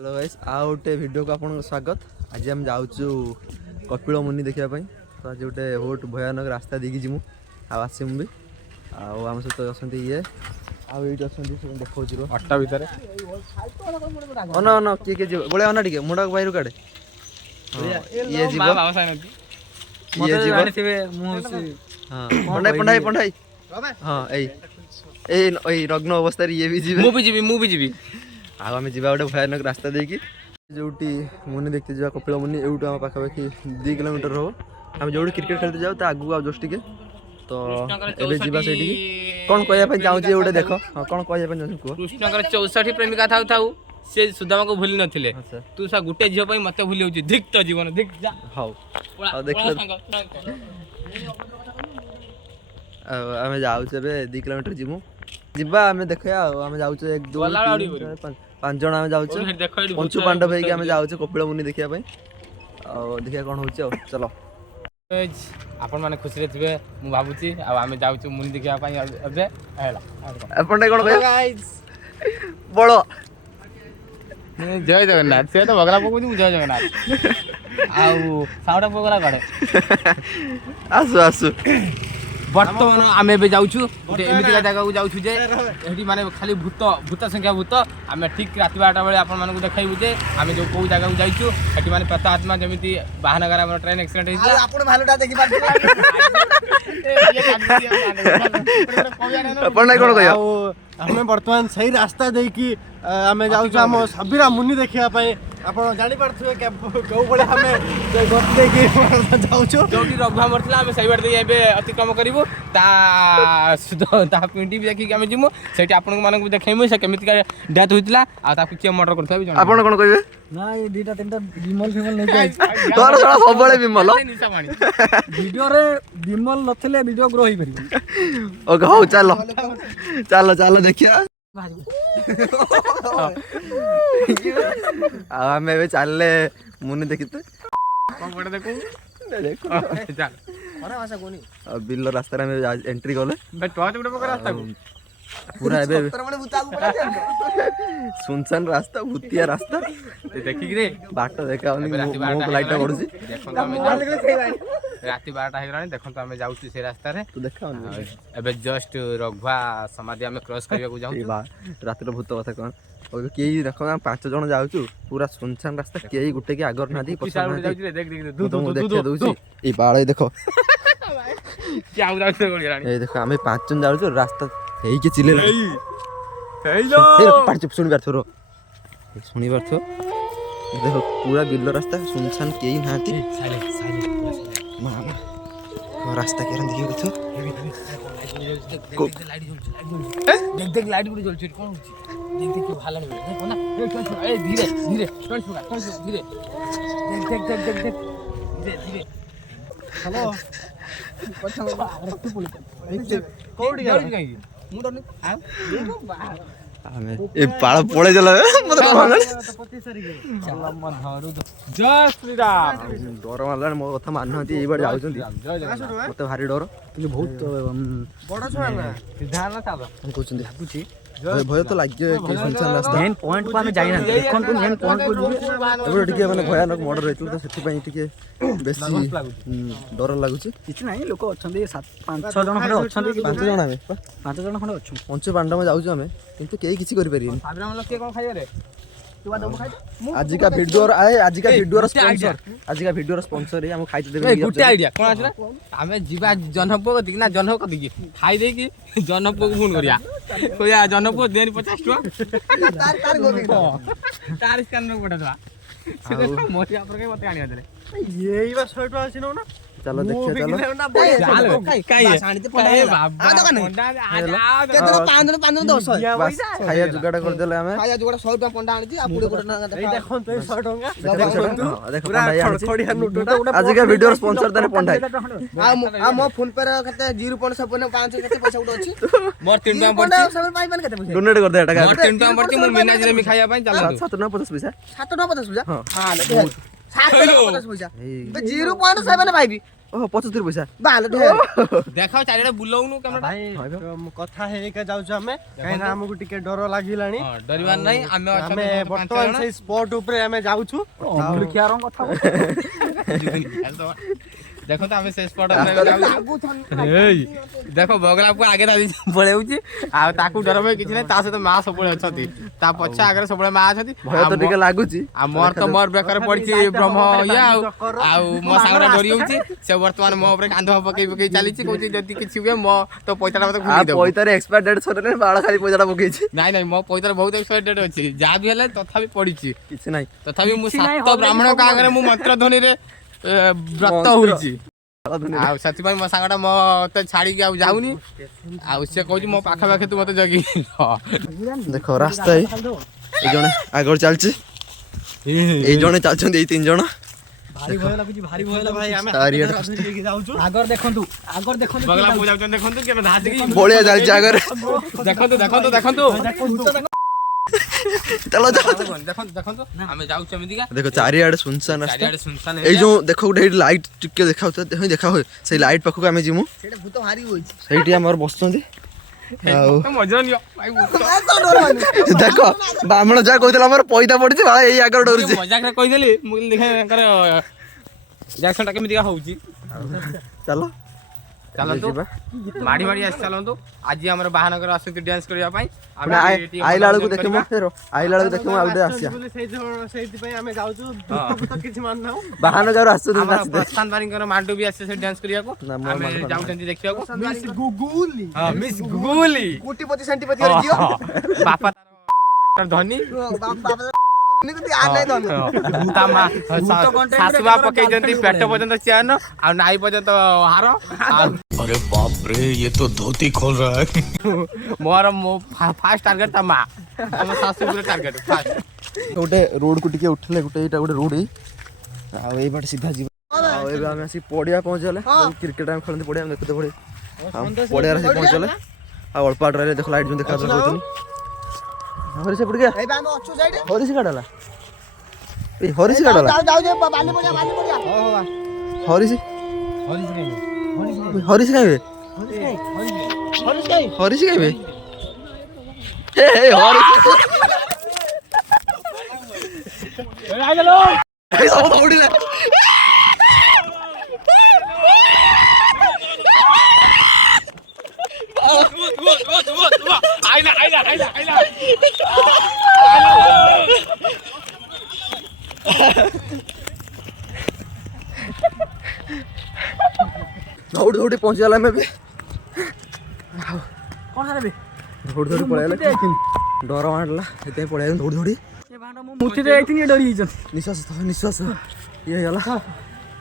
Hello guys आ गोटे video को आपन स्वागत। आज हम जाऊँ कपिल मुनि देखापी। तो आज गोटे बहुत भयानक रास्ता देखी जीमु आसमु भी आम सहित अच्छा ये आईटी अच्छा देखा अट्टा भितर अन अन किए किए जीव बोले अना टे मुंडा बाहर काड़े ये जीव हाँ पंडाई पंडाई पंडाई हाँ यही नग्न अवस्था ये भी जी आम जा गोटे भयानक रास्ता देखी जो मुनि देखते जा कपिल मुनि यूँ आम पाखापाखि 2 किलोमीटर हम आम जो क्रिकेट खेलते जाऊ आगू आ जस्ट टे तो एबे जीवा से कौन कहया चाहूँ गोटे देख हाँ कौन कहया कह कृष्ण 64 प्रेमिका थाउ थाउ से सुदामा को भूली नथिले तू सा गुटे झियो पई मते भूली होची धिक तो जीवन धिक जा हाउ देख आम जाऊँ 2 किलोमीटर जीमु जीवा आम देखा आम जाऊँ 1 2 3 4 5 जन आम जाऊँ पंचु पांडव होगी आम जाऊँ कपिल मुनि देखापी देखिए कौन हो चलो आपण माने खुशी रे थिबे मु भाबुची आ आमे जाउछु मुनि देखिया पई अबे आला आपण कोन कहय गाइस बड़ो जय जगन्नाथ से तो बगला पकु जय जगन्नाथ आउ साउडा पगला काडे आसु आसु वर्तमान आमे बे जाउछु गोटे एमिति का जगह को जाउछु जे एठी माने खाली भूत भूत संख्या भूत आमे ठीक राति 12टा बेले आपण मानकु देखाइबु जे आमे जो को जगह को जाइछु एठी माने प्रता आत्मा जेमिति बाहनगर हमर ट्रेन एक्सीडेंट हेछि आपण भालुटा देखि पाछी आपण नै कोन कहया हमें वर्तमान सही रास्ता देकी आमे जाउछु हम सबीरा मुनि देखिया पई आपण जानि पारथुए केउ बळे हमें गप देकी जाउछु जोटी रघुआ मरथिला हमें सही बार दे एबे अतिक्रम करिवो ता सुद ता पिंडी भी देखि के हमें जिमु सेठी आपण मानकु देखाइमु से केमिति का डेथ होइतिला आ ता किए मर्डर करथबा भी जानि आपण कोन कहबे ना ये दीटा तीनटा विमल फिमल नै जाय तोर साला सब बळे विमल वीडियो रे विमल नथले वीडियो ग्रो होई परिबो ओके हो चलो चलो चलो देखिया आम चलले मुनि देखते बिल रास्ता एंट्री कले पूरा सुनसान रास्ता भूतिया रास्ता देखि रे बाट देखा लाइट पड़ुची राति 12टा हेगलानी देखन तो हमें जाउची से रास्ता रे तू देखा एबे जस्ट रघुआ समाधि हमें क्रॉस करबा को जाउ रात रो भूत कथा कोन ओके केही देखो हम 5 जन जाउछु पूरा सुनसान रास्ता केही गुटे के आगर नादी पछन जाउची रे देख देख दउची ई बाळे देखो क्या उदास गोली रानी ए देखो हमें 5 जन जाउछु रास्ता हेई के चिले हेई लो पाड़ चुप सुनि बार थरो सुनि बार थो देखो पूरा बिल्लो रास्ता सुनसान केही नाती साइलेंट मामा रास्ता के रंदी के थो देख लाइट गुडी जलछि कोन होछि देख के भाला नहीं देखो ना ए धीरे धीरे टन सुना धीरे देख धीरे हेलो पछा रक्ति पुलिस कोडी गई मु डरनी आ हमें ए पाळ पळे जला मत कोन 25 तारिख चल मन धरू जय श्री राम डर मारला मो कथा मानहती एई बार जाउछंती मते भारी डर कि बहुत बड़ छुआ ना सीधा ना साब हम कहउछंती भाबुची भय तो लागियो के सुनसान रास्ता मेन पॉइंट को हमें जाइना देखन तो मेन पॉइंट को एबे टिके माने भयानक मर्डर होइतल तो सेति पई टिके बेसी डर लागुची किछ नाही लोक अछंती 5 6 जन खडे अछंती 5 जन हमें 5 जन खडे अछु पंच पांडव में जाउछु हमें किंतु केही किछि करि परिनी साबराम लोग के कोन खाइयो रे तू दबो खाइ आज का वीडियो स्पॉन्सर आज का वीडियो स्पॉन्सर है हम खाइ देबे गुटे आइडिया कोन आछना हमें जीवा जनहपो को दिना जनहपो को दिकी खाइ दे की जनहपो को फोन करिया कोया जनहपो देनी 50 टका तार गोबी तार स्कैन में पटा दवा से मोटी आप के मते आनिया दे यही बस 100 टका आसी ना चलो देखिए चलो काई साणी ते पडा बाबा पंडा आ केते 5 जन 10 खाया जुगाड़ कर देले हमें खाया जुगाड़ 100 टका पंडा आनी आ पुडे कोटा ना देखन तो 100 टका देखो पंडा खड़िया नोट आज का वीडियो स्पॉन्सर तने पंडा आ मो फोन पे कते 0.5 कते पैसा उड अछि मोर 3 टका पड़छि सब पाई माने कते पैसा डोनेट कर दे टका मोर 3 टका पड़छि मोर मीना जिरे में खाया पाई चला 750 पैसा 750 पैसा हां 750 पैसा 0.7 पाइबी ଓହୋ 75 ପଇସା ଦେଖାଅ ଚାରିଆଡେ ବୁଲଉନୁ କ୍ୟାମେରା। ଭାଇ କଥା ହେଇକା ଯାଉଛୁ ଆମେ କାହିଁକି ନା ଆମକୁ ଟିକେ ଡର ଲାଗିଲାଣି। ଡରିବାର ନାହିଁ ଆମେ ବର୍ତ୍ତମାନ ସେଇ ସ୍ପଟ ଉପରେ ଆମେ ଯାଉଛୁ। ଦେଖନ୍ତୁ ଆମେ ସେ ସ୍ପଟ ଦେଖ ବଗଲାକୁ ଆଗେ ପଳେଉଛି ଆଉ ତାକୁ ଡର ଭୟ କିଛି ନାହିଁ। ତା ସହିତ ମା ସବୁବେଳେ ଅଛନ୍ତି, ତା ପଛ ଆଗରେ ସବୁବେଳେ ମା ଅଛନ୍ତି। ଭୟ ତ ଟିକେ ଲାଗୁଛି ଆଉ ମୋର ବେକରେ ପଡିଛି ବ୍ରହ୍ମ ଇଏ ଆଉ ମୋ ସାଙ୍ଗରେ ଡରି ଯାଉଛି। ସେ ବର୍ତ୍ତମାନ ମୋ ଉପରେ କାନ୍ଧ ପକେଇ ପକେଇ ଚାଲିଛି, କହୁଛି ଯଦି କିଛି ହୁଏ ମୋ ତ ପଇସାଟା ମତେ ଘୁରି ଦେବ। ପଇସାରେ ଏକ୍ସପାୟାର ଡେଟ୍ ସରିଲେ ବାଳ ଖାଲି ପଇସାଟା ପକେଇଛି। ନାଇଁ ମୋ ପଇସାରେ ବହୁତ ଏକ୍ସପାୟାର ଡେଟ୍ ଅଛି, ଯାହା ବି ହେଲେ ତଥାପି ପଡିଛି କିଛି ନାହିଁ। ତଥାପି ମୁଁ 7 ବ୍ରାହ୍ମଣଙ୍କ ଆଗରେ ମୁଁ ମନ୍ତ୍ର ଧ୍ୱନିରେ ବ୍ରତ ହଉଛି। ଆଉ ସେଥିପାଇଁ ମୋ ସାଙ୍ଗଟା ମତେ ଛାଡିକି ଆଉ ଯାଉନି। ଆଉ ସେ କହୁଛି ମୋ ପାଖାପାଖି ତୁ ମତେ ଜଗି। ଦେଖ ରାସ୍ତା ଏଇ ଜଣେ ଆଗରେ ଚାଲିଛି, ଏଇ ଜଣେ ଚାଲିଛନ୍ତି, ଏଇ 3 ଜଣ। ଭାରି ଭୟ ଲାଗୁଛି ଭାଇ। ଆମେ ଯାଉଛୁ ଆଗର ଦେଖନ୍ତୁ ବଗଲା ପୁଅ ଯାଉଛନ୍ତି ଦେଖନ୍ତୁ କେବେ ଧାସିକି ବଳିଆ ଚାଲିଛି ଆଗରେ। ଦେଖନ୍ତୁ ଚାଲ ଦେଖନ୍ତୁ ଆମେ ଯାଉଛୁ ଏମିତିକା। ଦେଖ ଚାରିଆଡେ ସୁନସାନ ରାସ୍ତା। ଚାରିଆଡେ ସୁନସାନ ଏଇ ଯୋଉ ଦେଖ ଗୋଟେ ଏଇଠି ଲାଇଟ୍ ଟିକେ ଦେଖା ହୁଏ ସେଇ ଲାଇଟ୍ ପାଖକୁ ଆମେ ଯିମୁ। ସେଇଠି ଆମର ବସୁଛନ୍ତି। ଆଉ ଦେଖ ବ୍ରାହ୍ମଣ ଯାହା କହୁଥିଲା ଆମର ପଇତା ପଡିଛି, ବାଳ ଏଇ ଆଗରେ ଡରୁଛି। ମଜାକରେ କହିଦେଲି ମୁଁ ଦେଖିଆ ତାଙ୍କର ରିଆକ୍ସନ ଟା କେମିତିକା ହଉଛି। ଚାଲ ଚାଲନ୍ତୁ ମାଡି ଆସି ଚାଲନ୍ତୁ। ଆଜି ଆମର ବାହାନଗର ଆସୁଛି ଡ୍ୟାନ୍ସ କରିବା ପାଇଁ। ଆଇଲା ବେଳକୁ ଦେଖିବୁ ଆଉ ଗୋଟେ ଆସିବା। ସେଇଥିପାଇଁ ଆମେ ଯାଉଛୁ, କିଛି ମାନୁ ବାହାନଗର ଆସୁଛନ୍ତି ପ୍ରଶାନ୍ତ ବାରିଙ୍କର ମାଣ୍ଡୁ ବି ଆସିছে ସେଠି ଡ୍ୟାନ୍ସ କରିବାକୁ। ଆମେ ଯାଉଛନ୍ତି ଦେଖିବାକୁ। ମିସ୍ ଗୁଗୁଲି କୋଟିପତି ସେଣ୍ଟିପତି ବାପା ତାର ଧନୀ ଶାଶୁମା ପକେଇଛନ୍ତି ପେଟ ପର୍ଯ୍ୟନ୍ତ ଚେନ ଆଉ ନାଇ ପର୍ଯ୍ୟନ୍ତ ହାର। अरे बाप रे ये तो धोती खोल रहा है। ମୋର ଫାଷ୍ଟ ଟାର୍ଗେଟ ତା ମା, ଆମ ଶାଶୁ ଉପରେ ଟାର୍ଗେଟ ଫାଷ୍ଟ। ଗୋଟେ ରୋଡ କୁ ଟିକେ ଉଠିଲେ ଏଇଟା ଗୋଟେ ରୋଡ ଆଉ ଏଇ ବାଟେ ସିଧା ଯିବା। ଆଉ ଏବେ ଆମେ ଆସିକି ପଡିଆ ପହଞ୍ଚିଗଲେ। କ୍ରିକେଟ ଆମେ ଖେଳନ୍ତି ପଡିଆ, ଆମେ ଦେଖୁତେ ପଡିଆ ପଡିଆରେ ଆସିକି ପହଞ୍ଚିଗଲେ। ଆଉ ଅଳ୍ପ ବାଟ ରହିଲେ ଦେଖ ଲାଇଟ୍ ଯୋଉ ଦେଖା କହୁଛନ୍ତି। ହରିସି ପଡିଆ ହରିସି କାଢଲା ଏଇ ହରିସି କାଢଲା ହରିସି ହରିସି ଖାଇବେ ହରିସି ଖାଇବେ ସବୁ ଦୌଡ଼ିଲେ। ଦୌଡ଼ି ଦୌଡ଼ି ପହଞ୍ଚିଗଲା ଆମେ ଏବେ। ଦୌଡ଼ି ପଳେଇଗଲା, ଡର ମାଡ଼ିଲା ସେଥିପାଇଁ ପଳେଇ ଦୌଡ଼ି ଦୌଡ଼ି ନିଶ୍ୱାସ ଇଏ ହେଇଗଲା,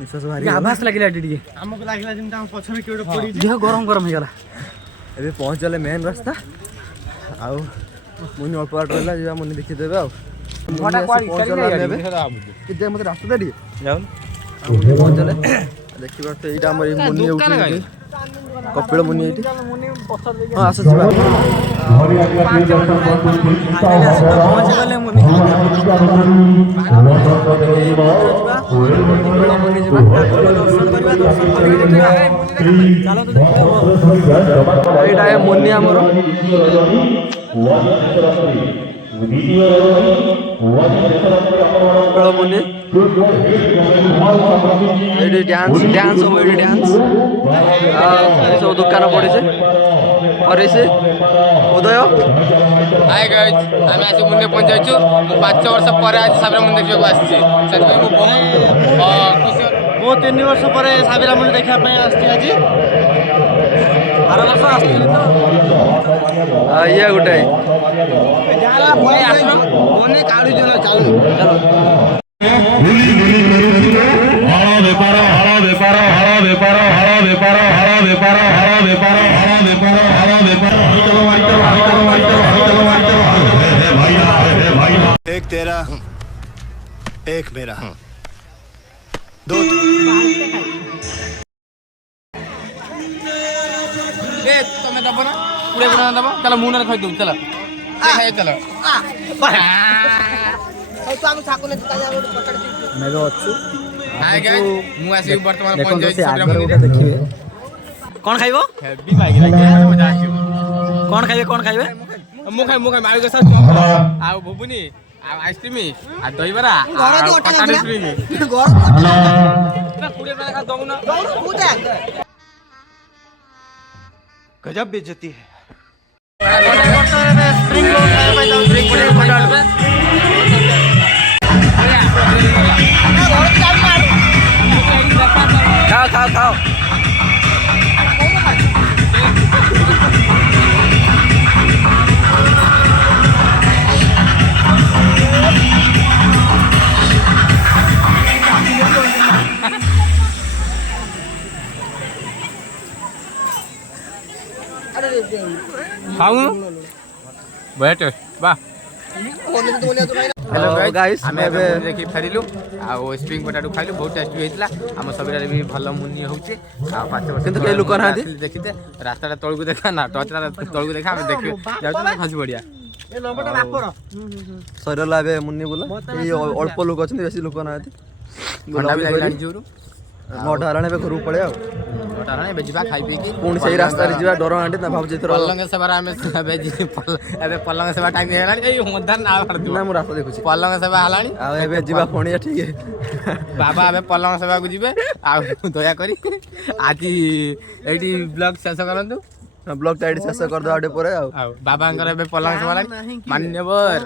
ନିଶ୍ୱାସ ଭାରି ଆଭାସ ଲାଗିଲା ଏଠି ଟିକେ, ଆମକୁ ଲାଗିଲା ଯେମିତି ଆମ ପଛରେ କିଏ ଗୋଟେ ପଡିଛି। ଦେହ ଗରମ ହେଇଗଲା। ଏବେ ପହଞ୍ଚିଗଲେ ମେନ୍ ରାସ୍ତା। ଆଉ ମୁନି ଅଳ୍ପ ବାଟ ରହିଲା ଯିବା, ମୁନି ଦେଖିଦେବେ। ଆଉ ମତେ ରାସ୍ତା ଟିକେ ପହଞ୍ଚିଲେ ଦେଖିପାରୁଛ ଏଇଟା ଆମର ମୁନି ହଉଛି କପିଳ ମୁନି ଏଇଠି। ହଁ ଆସ ଯିବା। ଏଇଟା ମୁନି ଆମର ମୁନି ଏଇଠି ଡ୍ୟାନ୍ସ ହବ, ଏଇଠି ଡ୍ୟାନ୍ସ ସବୁ ଦୋକାନ ପଡ଼ିছে। ହରିସି ଉଦୟ ହାଏ ଗାଇଜ୍, ଆମେ ଆସି ମୁନି ପହଞ୍ଚାଇଛୁ। ମୁଁ 5 ବର୍ଷ ପରେ ଆଜି ସାବିରା ମୁନି ଦେଖିବାକୁ ଆସିଛି, ସେଥିପାଇଁ ମୁଁ ବହୁତ ଖୁସି। ମୁଁ 3 ବର୍ଷ ପରେ ସାବିରା ମୁନି ଦେଖିବା ପାଇଁ ଆସିଛି ଆଜି। ଆର ବର୍ଷ ଆସିଥିଲି ତ। ଇଏ ଗୋଟେ एक तेरा एक मेरा दो। ତମେ ଦବ ନା 20 ଟଙ୍କା ଦବ, ଚାଲ ମୁଁ ନହେଲେ ଖାଇଦେବୁ। ଚାଲ ଚାଲ ଆମେ ଅଛୁ हाय गाइस ମୁଁ ଆସିକି ବର୍ତ୍ତମାନ ଦେଖନ୍ତୁ ପହଞ୍ଚି ସେ ଯାଇଛି ଆଗରେ ଗୋଟେ ଦେଖିବେ କଣ ଖାଇବ ହେଭି ମାଗି ଲାଗି ମଜା ଆସିବ କଣ ଖାଇବେ ମୁଁ ଖାଇ ମାଗି ଗସା ଆଉ ଭୁବୁନି ଆଉ ଆଇସ୍କ୍ରିମ ଆଉ ଦହିବରା ଆଉ କଟାଡି ସ୍ପ୍ରିଙ୍ଗ ନା 20 ଟଙ୍କା ଦଉନ गजब बेइज्जती है ଖାଅ ଖାଉ ବେଟ ବା हेलो गाइस ଆମେ ଏବେ ଦେଖି ଫେରିଲୁ ଆଉ ସ୍ପ୍ରିଙ୍ଗ ପଟାଟୁ ଖାଇଲୁ ବହୁତ ଟେଷ୍ଟି ହେଇଥିଲା ଆମ ସବିରାରେ ବି ଭଲ ମୁନି ହଉଛି ଆଉ 5 ବର୍ଷ କିନ୍ତୁ କେହି ଲୋକ ନାହାନ୍ତି ଦେଖିତେ ରାସ୍ତାଟା ତଳକୁ ଦେଖା ନା ଟର୍ଚ୍ଚଟା ତଳକୁ ଦେଖା ଆମେ ଦେଖି ଯାଉଛୁ ଖସି ପଡିଆ ଏ ନମ୍ବରଟା ବାପର ସରିଲା ଏବେ ମୁନି ବୁଲା ଏଇ ଅଳ୍ପ ଲୋକ ଅଛନ୍ତି ବେଶୀ ଲୋକ ନାହାନ୍ତି ଥଣ୍ଡା ବି ଲାଗିଲାଣି ଜୋରୁ 9ଟା ହେଲାଣି ଏବେ ଘରକୁ ପଳେଇବା ଆଉ ଏବେ ଯିବା ଖାଇ ପିଇକି ପୁଣି ସେଇ ରାସ୍ତାରେ ଯିବା ଡର ଆଣ୍ଟି ନା ଭାବୁଛି ଏଥର ପଲଙ୍ଗ ସେବାରେ ଆମେ ଏବେ ପଲଙ୍ଗ ସେବା ଟାଇମ୍ ହେଇଗଲାଣି ଏଇ ମଧାନ ନା ନା ମୁଁ ରାସ୍ତା ଦେଖୁଛି ପଲଙ୍ଗ ସେବା ହେଲାଣି ଆଉ ଏବେ ଯିବା ପୁଣି ଏଠିକି ବାବା ଏବେ ପଲଙ୍ଗ ସେବାକୁ ଯିବେ ଆଉ ଦୟାକରି ଆଜି ଏଇଠି ବ୍ଲଗ ଶେଷ କରନ୍ତୁ ବ୍ଲଗଟା ଏଠି ଶେଷ କରିଦେବା ଗୋଟେ ପରେ ଆଉ ଆଉ ବାବାଙ୍କର ଏବେ ପଲଙ୍ଗ ସେବା ହେଲାଣି ମାନ୍ୟବର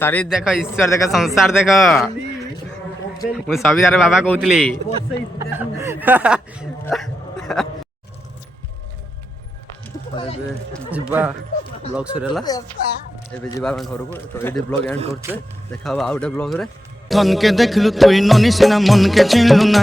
ଶରୀର ଦେଖ ଈଶ୍ୱର ଦେଖ ସଂସାର ଦେଖ ମୁଁ ସବିତାର ବାବା କହୁଥିଲି ଏବେ ଯିବା ବ୍ଲଗ ସରିଲା ଏବେ ଯିବା ଆମେ ଘରକୁ ତ ଏଇଠି ବ୍ଲଗ ଏଣ୍ଡ କରୁଛେ ଦେଖା ହବ ଆଉ ଗୋଟେ ବ୍ଲଗରେ ধনকে দেখলু তুই ননি সিনা মনকে চিনলু না